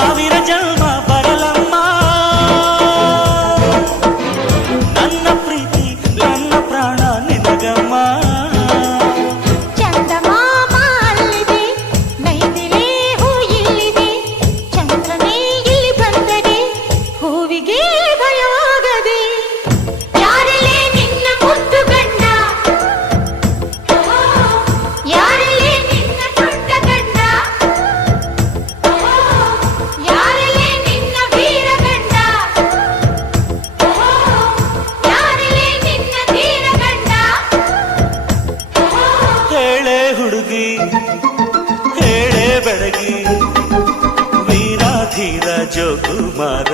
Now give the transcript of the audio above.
ಸಾವಿರ ಜನ್ಮ ಬರಲಮ್ಮ ನನ್ನ ಪ್ರೀತಿ ನನ್ನ ಪ್ರಾಣ ನಿನಗಮ್ಮ. ಚಂದಮಾಮ ಅಲ್ಲಿದೆ, ನೈದಿಲೆ ಹೂ ಇಲ್ಲಿದೆ, ಚಂದ್ರನೇ ಇಲ್ಲಿ ಬಂದರೆ ಹೂವಿಗೆ ಭಯವಾಗದೆ. ಯಾರಲೇ ನಿನ್ನ ಮುದ್ದು ಗಂಡ, ಯಾರಲೇ ನಿನ್ನ ದೊಡ್ಡ ಗಂಡ, ಯಾರಲೇ ನಿನ್ನ ವೀರ ಗಂಡ, ಯಾರಲೇ ನಿನ್ನ ಧೀರ ಗಂಡ. ಹೇಳೆ ಹುಡುಗಿ ಹೇಳೆ ಬೆಳಗಿ ವೀರಾಧೀರ ಜೋಕುಮಾರ